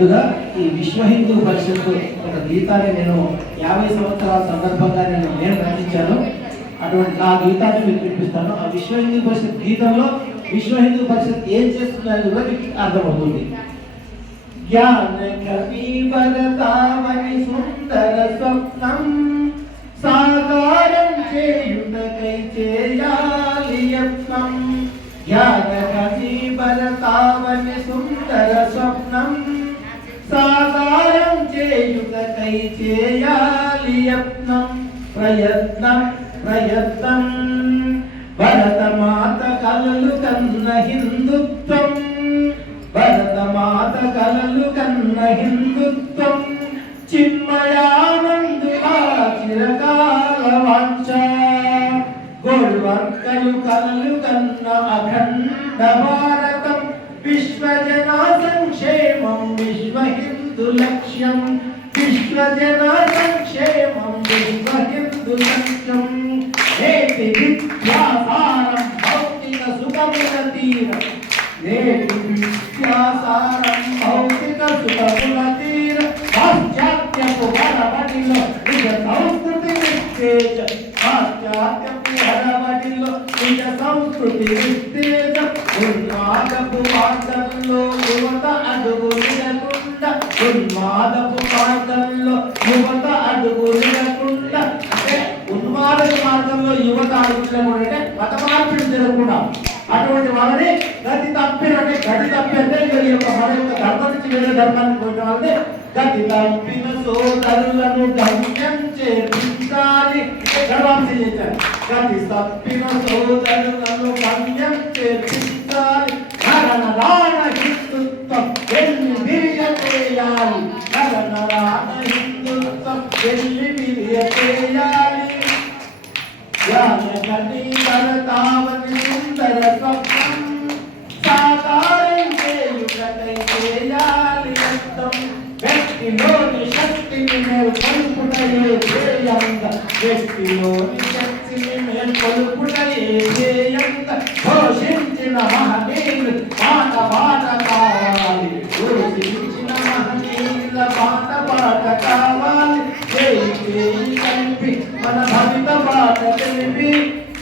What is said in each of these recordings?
ముందుగా ఈ విశ్వ హిందూ పరిషత్తు ఒక గీతాన్ని నేను 50 సంవత్సరాల సందర్భంగా నేను రచించాను. అటువంటి ఆ గీతాన్ని మీకు వినిపిస్తాను. ఆ విశ్వ హిందూ పరిషత్ గీతంలో విశ్వ హిందూ పరిషత్ ఏం చేస్తుందని కూడా మీకు అర్థమవుతుంది. జ్ఞాన కవివరతామని సుందర స్వప్నం సాకారం చేయుటకై చేయాలి యత్నం. జ్ఞాన కవివరతామని సుందర స్వప్నం సాకారం చేయుటకై చేయాలి యత్నం. ప్రయత్నం ప్రయత్నం భరతమాత కలలు కన్న హిందుత్వం. భరతమాత కలలు కన్న హిందుత్వం చిన్మయానందుగా చిరకాల వాంఛ. గోల్వర్కలు కలలు కన్న అఖండ భారతం. విశ్వజన సంక్షేమం విశ్వ హిందూ లక్ష్యం. విశ్వజన సంక్షేమం విశ్వ హిందూ లక్ష్యం. నేటి విద్యాసారం భౌతిక సుఖముల తీరం. నేటి విద్యాసారం భౌతిక సుఖముల తీరం. పాశ్చాత్యపు హరబడిలో నిజ సంస్కృతి నిస్తేజ. పాశ్చాత్యపు హరబడిలో నిజ సంస్కృతి నిస్తేజ. ఉన్మాదపు మార్గంలో యువత అడుగు నిలకుండా. ఉన్మాదపు మార్గంలో యువత అడుగు నిలకుండా. అంటే ఉన్మాద మార్గంలో యువత అడుగులేకుంటే మత మార్పిడి జరగకుండా అటువంటి వాళ్ళని గతి తప్పినంటే గతి తప్పంటే మన యొక్క ధర్మం నుంచి వేరే ధర్మాన్ని పోయిన వాళ్ళని గతి తప్పిన సోదరులను గమ్యం చేర్పించాలి. గర్వాంశం చేశారు. గతి తప్పిన సోదరులను గమ్యం చేర్పించాలి. నరన రాణ హిందుత్వం వెళ్ళి విరియచేయాలి. నరన రాణ హిందుత్వం వెళ్ళి విరియచేయాలి. జ్ఞానకని భరతావని సుందర స్వప్నం సాకారం చేయుటకై చేయాలి యత్నం. వ్యక్తిలోని శక్తిని మేల్కొల్పుటయే ధ్యేయంగా. వ్యక్తిలోని శక్తిని మేల్కొల్పుటయే ధ్యేయంగా. ఘోషించిన మహనీయులు పాట పాట కావాలి. ఘోషించిన మహనీయుల పాట పాట కావాలి. చేయి చేయి కలిపి మన భవిత పాట తెలిపి.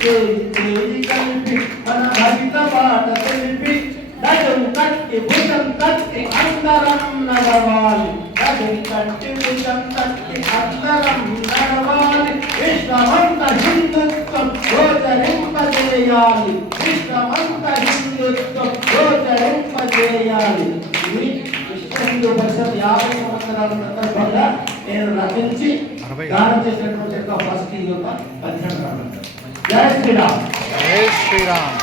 చేయి చేయి కలిపి మన భవిత పాట తెలిపి. నడుం కట్టి భుజం తట్టి అందరం నడవాలి. నడుం కట్టి భుజం తట్టి అందరం నడవాలి. విశ్వమంత హిందుత్వం గోచరింపజేయాలి. విశ్వమంత హిందుత్వం గోచరింపజేయాలి. ఇది విశ్వ హిందూ పరిషత్ 50 సంవత్సరాల సందర్భంగా నేను రచించి గానం చేసినటువంటి ఫస్ట్ ఈ యొక్క 18 జై శ్రీరామ్. జై శ్రీరామ్.